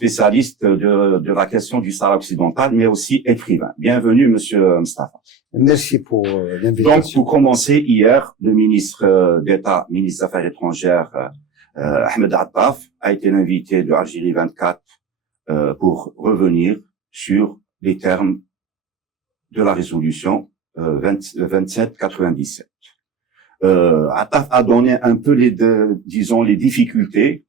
spécialiste de la question du Sahara occidental, mais aussi écrivain. Bienvenue, Monsieur Mustafa. Merci pour l'invitation. Donc, pour commencer, hier, le ministre d'État, ministre des Affaires étrangères, Ahmed Attaf, a été l'invité de Algérie 24 pour revenir sur les termes de la résolution 2797. Attaf a donné un peu les difficultés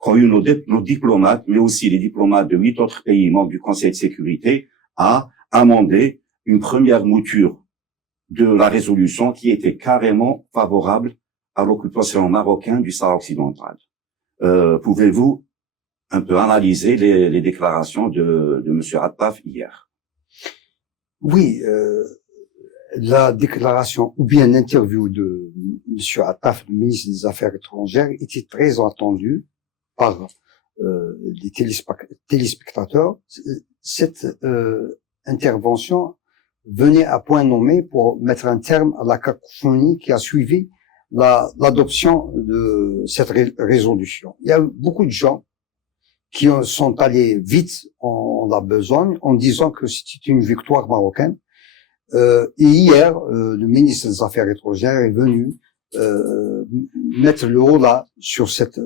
qu'ont eu nos diplomates, mais aussi les diplomates de 8 autres pays membres du Conseil de sécurité, à amender une première mouture de la résolution qui était carrément favorable à l'occupation marocaine du Sahara occidental. Pouvez-vous un peu analyser les déclarations de Monsieur Attaf hier? Oui, la déclaration ou bien l'interview de Monsieur Attaf, le ministre des Affaires étrangères, était très attendue par les téléspectateurs. Cette intervention venait à point nommé pour mettre un terme à la cacophonie qui a suivi l'adoption de cette résolution. Il y a eu beaucoup de gens qui sont allés vite en la besogne en disant que c'était une victoire marocaine. Et hier, le ministre des Affaires étrangères est venu mettre le haut là sur cette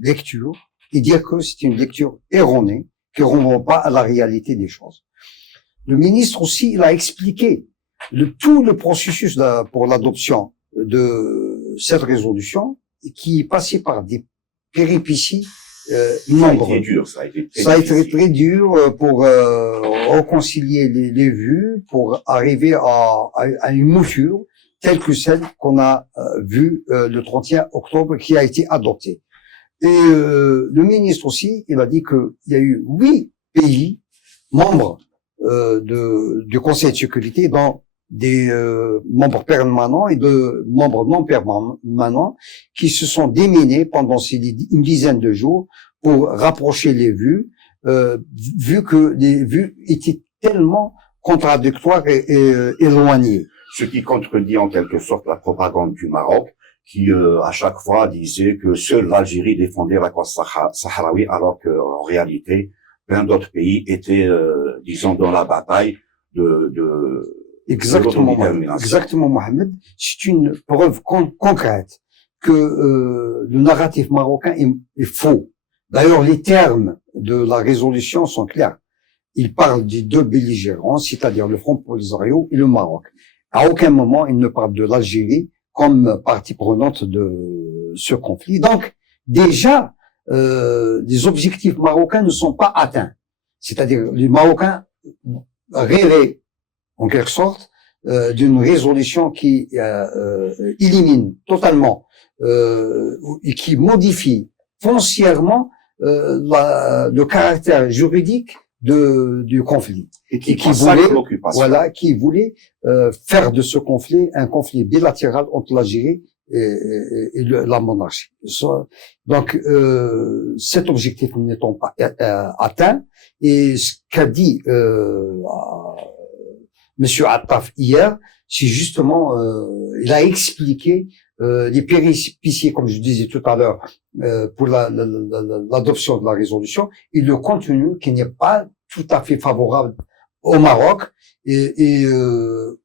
lecture et dire que c'est une lecture erronée qui ne renvoie pas à la réalité des choses. Le ministre aussi, il a expliqué tout le processus pour l'adoption de cette résolution qui passait par des péripéties nombreuses. Ça a été très dur pour réconcilier les vues, pour arriver à une mouture telle que celle qu'on a vue le 31 octobre qui a été adoptée. Et le ministre aussi, il a dit qu'il y a eu 8 pays membres du Conseil de sécurité, dont des membres permanents et de membres non permanents qui se sont démenés pendant une dizaine de jours pour rapprocher les vues, vu que les vues étaient tellement contradictoires et éloignées. Ce qui contredit en quelque sorte la propagande du Maroc, qui à chaque fois disait que seule l'Algérie défendait la cause sahraoui, alors qu'en réalité, plein d'autres pays étaient, disons, dans la bataille Exactement, Mohamed. C'est une preuve concrète que le narratif marocain est faux. D'ailleurs, les termes de la résolution sont clairs. Il parle des deux belligérants, c'est-à-dire le Front Polisario et le Maroc. À aucun moment, il ne parle de l'Algérie comme partie prenante de ce conflit. Donc, déjà, les objectifs marocains ne sont pas atteints. C'est-à-dire, les Marocains rêvaient, en quelque sorte, d'une résolution qui élimine totalement et qui modifie foncièrement le caractère juridique du conflit et qui voulait faire de ce conflit un conflit bilatéral entre l'Algérie et la monarchie. Donc cet objectif n'étant pas atteint, et ce qu'a dit Monsieur Attaf hier, c'est justement il a expliqué les péripéties, comme je disais tout à l'heure, pour l'adoption de la résolution, et le contenu qui n'est pas tout à fait favorable au Maroc, et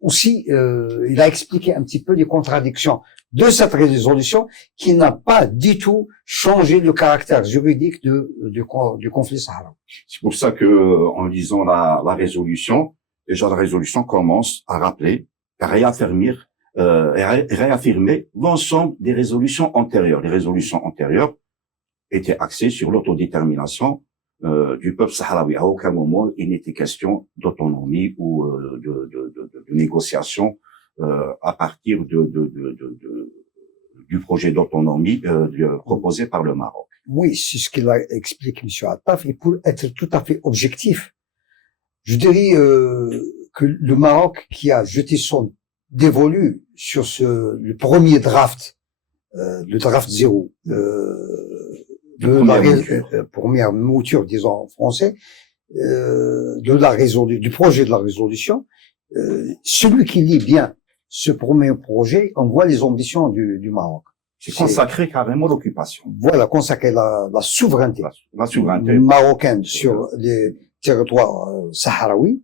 aussi il a expliqué un petit peu les contradictions de cette résolution qui n'a pas du tout changé le caractère juridique du conflit sahraoui. C'est pour ça que, en lisant la résolution, déjà la résolution commence à rappeler, à réaffirmer l'ensemble des résolutions antérieures. Les résolutions antérieures étaient axées sur l'autodétermination du peuple sahraoui. À aucun moment il n'était question d'autonomie ou de négociation à partir du projet d'autonomie proposé par le Maroc. Oui, c'est ce qu'il a expliqué, M. Attaf, et pour être tout à fait objectif, je dirais que le Maroc, qui a jeté son dévolu sur le premier draft, le draft 0, première mouture, disons en français, du projet de la résolution, celui qui lit bien ce premier projet, on voit les ambitions du Maroc. C'est consacré carrément l'occupation. Voilà, consacrer la souveraineté, La souveraineté marocaine sur les territoires sahraouis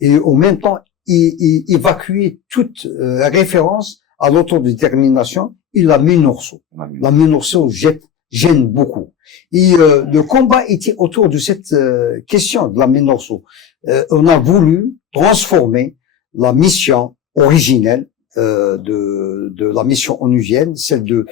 et en même temps évacuer toute référence à l'autodétermination et la MINURSO. La MINURSO gêne beaucoup. Et le combat était autour de cette question de la MINURSO. On a voulu transformer la mission originelle de la mission onusienne, celle de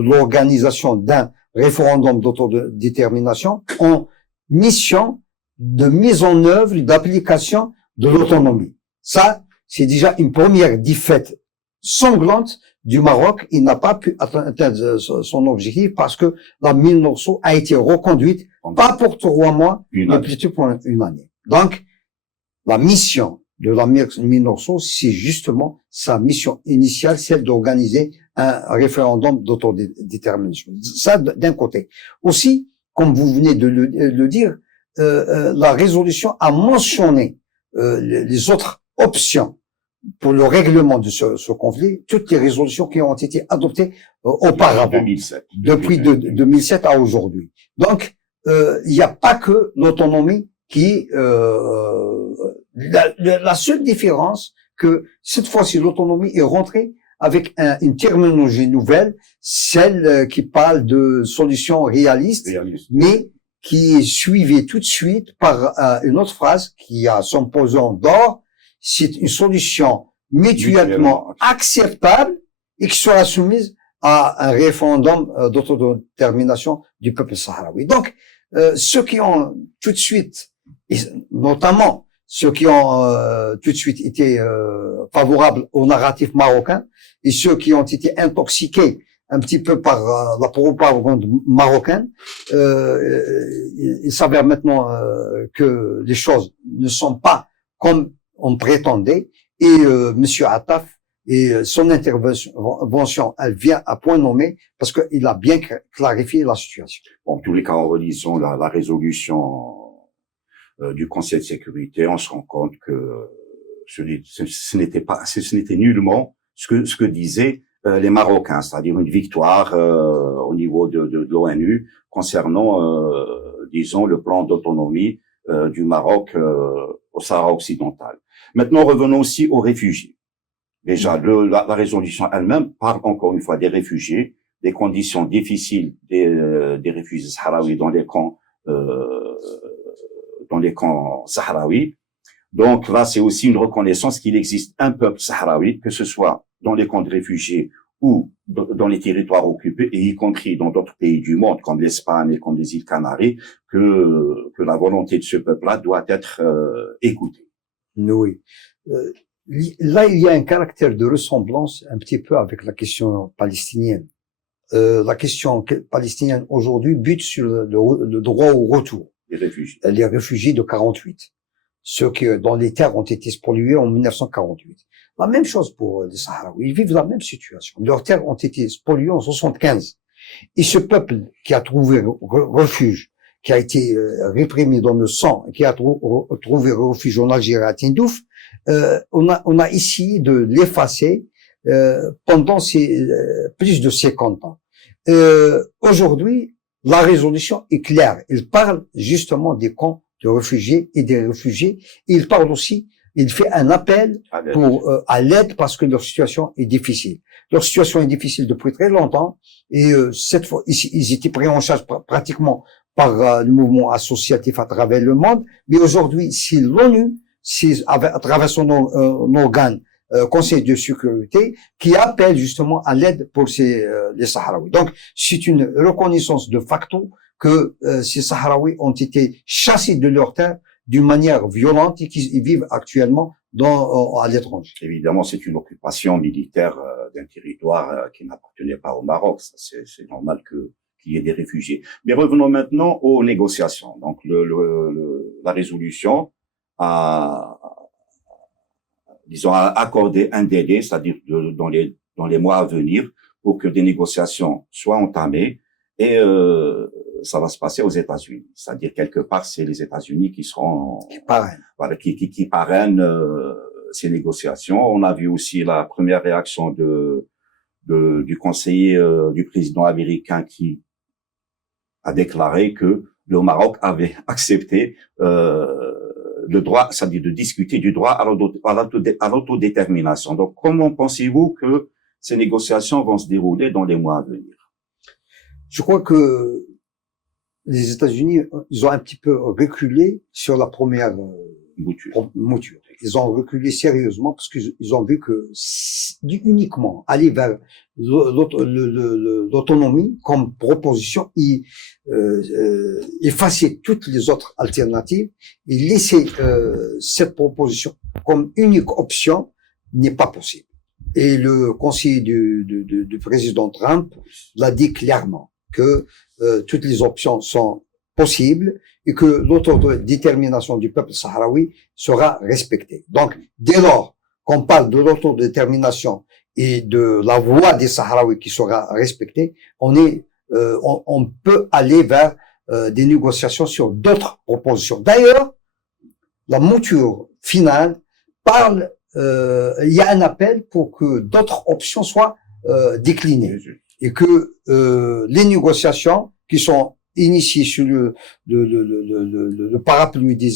l'organisation d'un référendum d'autodétermination, en mission de mise en œuvre, d'application de l'autonomie. Ça, c'est déjà une première défaite sanglante du Maroc. Il n'a pas pu atteindre son objectif parce que la MINURSO a été reconduite, pas pour 3 mois, mais plutôt pour une année. Donc, la mission de la MINURSO, c'est justement sa mission initiale, celle d'organiser un référendum d'autodétermination. Ça, d'un côté. Aussi, comme vous venez de le dire, la résolution a mentionné les autres options pour le règlement de ce conflit, toutes les résolutions qui ont été adoptées auparavant, 2007. depuis 2007 à aujourd'hui. Donc, il n'y a pas que l'autonomie qui la seule différence que cette fois-ci l'autonomie est rentrée avec une terminologie nouvelle, celle qui parle de solutions réalistes, mais qui est suivie tout de suite par une autre phrase qui a son pesant d'or. C'est une solution mutuellement acceptable et qui sera soumise à un référendum d'autodétermination du peuple sahraoui. Donc, ceux qui ont tout de suite, et notamment ceux qui ont tout de suite été favorables au narratif marocain et ceux qui ont été intoxiqués un petit peu par la propagande marocaine, il s'avère maintenant que les choses ne sont pas comme on prétendait, et Monsieur Attaf et son intervention, elle vient à point nommé parce qu'il a bien clarifié la situation. Bon, en tous les cas, en relisant la résolution du Conseil de sécurité, on se rend compte que ce n'était nullement ce que disaient les Marocains, c'est-à-dire une victoire au niveau de l'ONU concernant, disons, le plan d'autonomie du Maroc au Sahara occidental. Maintenant, revenons aussi aux réfugiés. Déjà, la résolution elle-même parle encore une fois des réfugiés, des conditions difficiles des réfugiés sahraouis dans les camps sahraouis. Donc là, c'est aussi une reconnaissance qu'il existe un peuple sahraoui, que ce soit dans les camps de réfugiés ou dans les territoires occupés, et y compris dans d'autres pays du monde, comme l'Espagne et comme les îles Canaries, que la volonté de ce peuple-là doit être écoutée. Oui. Là, il y a un caractère de ressemblance un petit peu avec la question palestinienne. La question palestinienne aujourd'hui bute sur le droit au retour. Les réfugiés de 48. Ceux qui, dont les terres ont été spoliées en 1948. La même chose pour les Sahraouis. Ils vivent la même situation. Leurs terres ont été spoliées en 75. Et ce peuple qui a trouvé refuge, qui a été réprimé dans le sang, qui a trouvé refuge en Algérie à Tindouf, on a essayé de l'effacer pendant plus de 50 ans. Aujourd'hui, la résolution est claire. Il parle justement des camps de réfugiés et des réfugiés. Il parle aussi, il fait un appel à l'aide parce que leur situation est difficile. Leur situation est difficile depuis très longtemps et cette fois, ils étaient pris en charge pratiquement par le mouvement associatif à travers le monde. Mais aujourd'hui, si l'ONU, à travers son organe, Conseil de sécurité, qui appelle justement à l'aide pour les Sahraouis. Donc, c'est une reconnaissance de facto que ces Sahraouis ont été chassés de leur terre d'une manière violente et qu'ils vivent actuellement à l'étranger. Évidemment, c'est une occupation militaire d'un territoire qui n'appartenait pas au Maroc. C'est normal qu'il y ait des réfugiés. Mais revenons maintenant aux négociations. Donc, la résolution a accordé un délai, c'est-à-dire dans les mois à venir, pour que des négociations soient entamées. Et ça va se passer aux États-Unis, c'est-à-dire quelque part c'est les États-Unis qui parrainent ces négociations. On a vu aussi la première réaction de du conseiller du président américain qui a déclaré que le Maroc avait accepté le droit, c'est-à-dire de discuter du droit à l'autodétermination. Donc, comment pensez-vous que ces négociations vont se dérouler dans les mois à venir? Je crois que les États-Unis, ils ont un petit peu reculé sur la première mouture. Ils ont reculé sérieusement parce qu'ils ont vu que uniquement aller vers l'autonomie comme proposition, effacer toutes les autres alternatives et laisser cette proposition comme unique option n'est pas possible. Et le conseiller du président Trump l'a dit clairement que toutes les options sont possibles et que l'autodétermination du peuple sahraoui sera respectée. Donc, dès lors qu'on parle de l'autodétermination et de la voix des Sahraouis qui sera respectée, on peut aller vers des négociations sur d'autres propositions. D'ailleurs, la mouture finale parle, il y a un appel pour que d'autres options soient déclinées et que les négociations qui sont initiées sous le parapluie des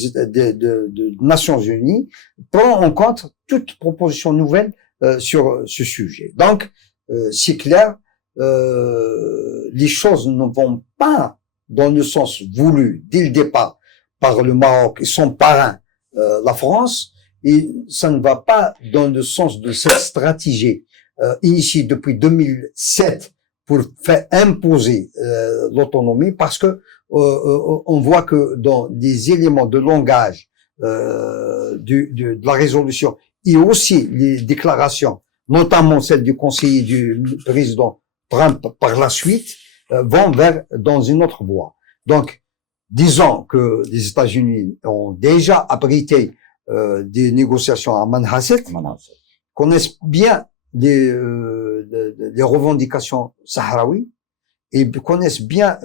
Nations Unies prend en compte toute proposition nouvelle sur ce sujet. Donc, c'est clair, les choses ne vont pas dans le sens voulu dès le départ par le Maroc et son parrain, la France, et ça ne va pas dans le sens de cette stratégie initiée depuis 2007 pour faire imposer l'autonomie, parce que on voit que dans les éléments de langage de la résolution et aussi les déclarations, notamment celles du conseiller du président Trump par la suite, vont dans une autre voie. Donc, disons que les États-Unis ont déjà abrité des négociations à Manhasset, connaissent bien les revendications sahraouies et connaissent bien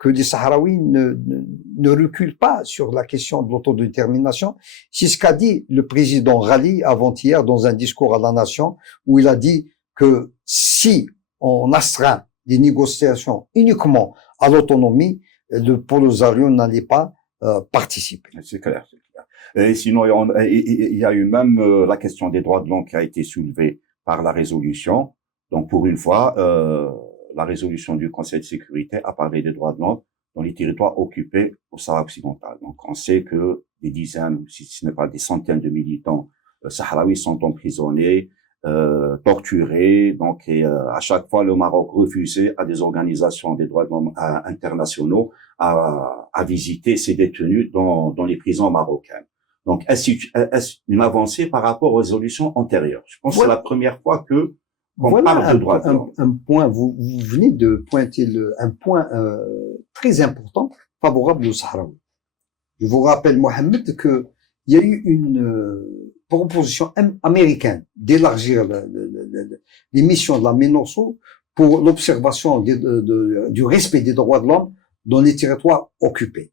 que les Sahraouis ne reculent pas sur la question de l'autodétermination. C'est ce qu'a dit le président Ghali avant-hier dans un discours à la nation, où il a dit que si on astreint les négociations uniquement à l'autonomie, le Polisario n'allait pas participer. C'est clair, c'est clair. Et sinon, il y a eu même la question des droits de l'homme qui a été soulevée par la résolution. Donc, pour une fois, la résolution du Conseil de sécurité a parlé des droits de l'homme dans les territoires occupés au Sahara occidental. Donc, on sait que des dizaines, si ce n'est pas des centaines de militants sahraouis sont emprisonnés, torturés. Donc, à chaque fois, le Maroc refusait à des organisations des droits de l'homme internationaux à visiter ces détenus dans les prisons marocaines. Donc, est-ce une avancée par rapport aux résolutions antérieures? Je pense que c'est la première fois qu'on parle de droits de l'homme. Un point, vous venez de pointer un point très important favorable aux Sahraouis. Je vous rappelle, Mohamed, que il y a eu une proposition américaine d'élargir les missions de la MINURSO pour l'observation du respect des droits de l'homme dans les territoires occupés.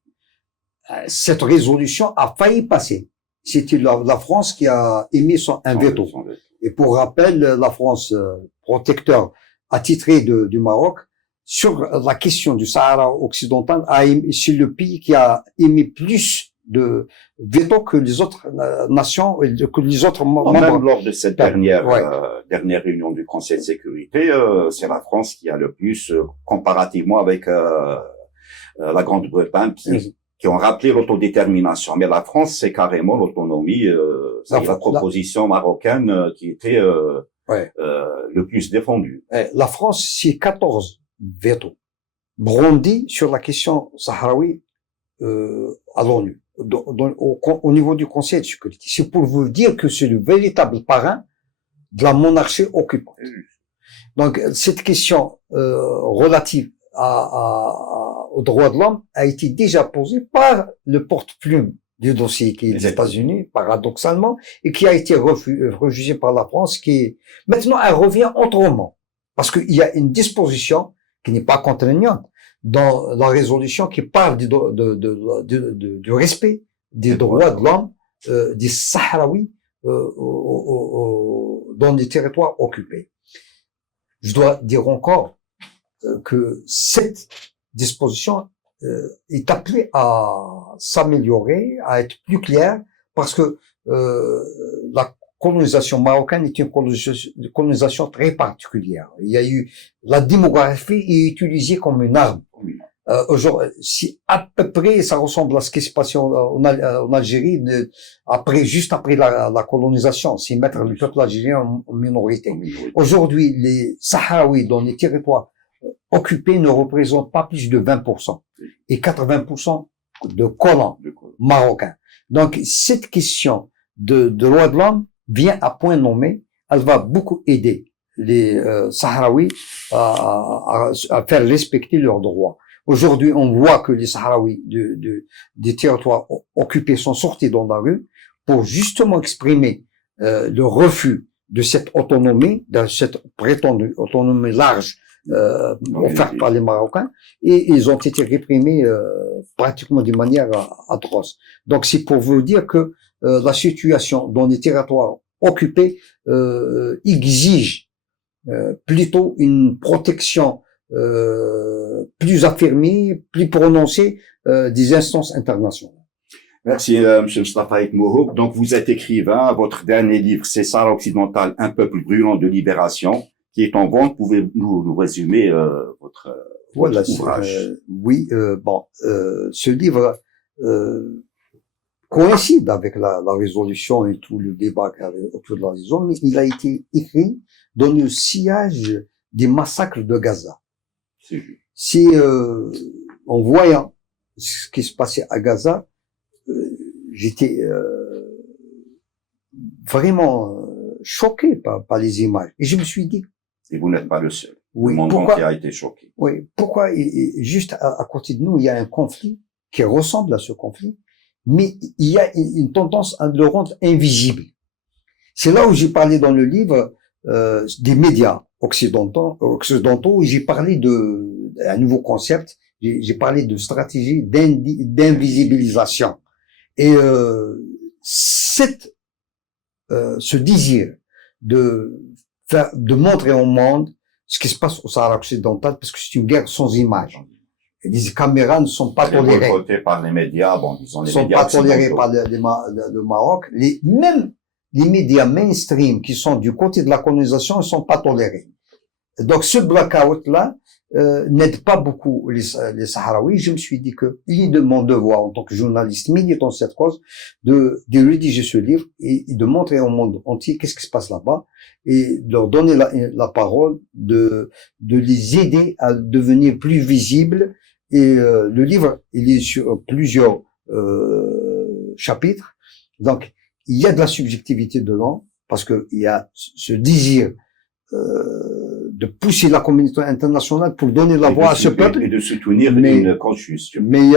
Cette résolution a failli passer. C'était la France qui a émis un veto. Et pour rappel, la France, protecteur attitré du Maroc, sur la question du Sahara occidental, c'est le pays qui a émis plus de veto que les autres nations, que les autres membres. Même lors de cette dernière réunion du Conseil de sécurité, c'est la France qui a le plus, comparativement avec la Grande-Bretagne, qui ont rappelé l'autodétermination. Mais la France, c'est carrément l'autonomie, c'est la proposition marocaine qui était le plus défendue. La France, c'est 14 veto brandis sur la question sahraoui à l'ONU, au niveau du Conseil de sécurité. C'est pour vous dire que c'est le véritable parrain de la monarchie occupante. Donc, cette question relative aux droits de l'homme a été déjà posée par le porte-plume du dossier qui est les États-Unis, paradoxalement, et qui a été refusé par la France, maintenant elle revient autrement. Parce qu'il y a une disposition qui n'est pas contraignante dans la résolution qui parle du respect des droits de l'homme des Sahraouis dans les territoires occupés. je dois dire encore que cette disposition est appelée à s'améliorer, à être plus claire, parce que la colonisation marocaine est une colonisation très particulière. Il y a eu la démographie est utilisée comme une arme. Aujourd'hui, si à peu près ça ressemble à ce qui se passait en Algérie juste après la colonisation, c'est mettre le peuple algérien en minorité. Aujourd'hui, les Sahraouis dans les territoires occupés ne représentent pas plus de 20% et 80% de colons marocains. Donc cette question de droits de l'homme vient à point nommé, elle va beaucoup aider les Sahraouis à faire respecter leurs droits. Aujourd'hui, on voit que les Sahraouis des territoires occupés sont sortis dans la rue pour justement exprimer le refus de cette autonomie, de cette prétendue autonomie large offerte par les Marocains, et ils ont été réprimés pratiquement d'une manière atroce. Donc c'est pour vous dire que la situation dans les territoires occupés exige plutôt une protection plus affirmée, plus prononcée des instances internationales. Merci, Monsieur Mustafa Mohouk. Donc, vous êtes écrivain. Votre dernier livre, c'est Sahara occidental, un peuple brûlant de libération, qui est en vente. Pouvez-vous nous résumer votre ouvrage? Oui, ce livre coïncide avec la résolution et tout le débat autour de la résolution, mais il a été écrit dans le sillage des massacres de Gaza. C'est en voyant ce qui se passait à Gaza, j'étais vraiment choqué par les images. Et je me suis dit... Et vous n'êtes pas le seul. Oui, le monde entier a été choqué. Oui, pourquoi juste à côté de nous, il y a un conflit qui ressemble à ce conflit, mais il y a une tendance à le rendre invisible. C'est là où j'ai parlé dans le livre des médias occidentaux, et j'ai parlé d'un nouveau concept, j'ai parlé de stratégie d'invisibilisation. Et ce désir de montrer au monde ce qui se passe au Sahara occidental, parce que c'est une guerre sans image. Et les caméras ne sont pas tolérées. Par les médias, ne sont pas tolérées par le Maroc. Même les médias mainstream qui sont du côté de la colonisation ne sont pas tolérés. Donc ce blackout-là n'aide pas beaucoup les Sahraouis. Je me suis dit que il est de mon devoir en tant que journaliste militant de cette cause de rédiger ce livre et de montrer au monde entier qu'est-ce qui se passe là-bas et de leur donner la parole, de les aider à devenir plus visibles. Et le livre, il est sur plusieurs chapitres. Donc il y a de la subjectivité dedans parce que il y a ce désir de pousser la communauté internationale pour donner la voix à ce peuple et de soutenir une cause juste. Mais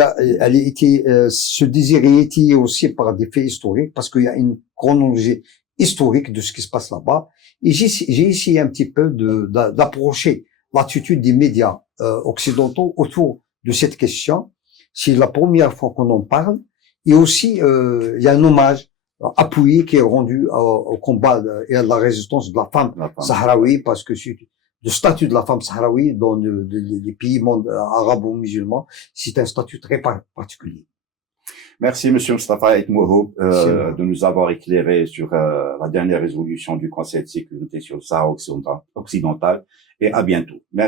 ce désir est étayé aussi par des faits historiques parce qu'il y a une chronologie historique de ce qui se passe là-bas. Et j'ai essayé un petit peu d'approcher l'attitude des médias occidentaux autour de cette question. C'est la première fois qu'on en parle. Et aussi, il y a un hommage appuyé qui est rendu au combat et à la résistance de la femme sahraoui, parce que le statut de la femme sahraoui dans les pays arabo-musulmans, c'est un statut très particulier. Merci, Monsieur Mustafa Mohouk, de nous avoir éclairé sur la dernière résolution du Conseil de sécurité sur le Sahara occidental, et à bientôt. Merci.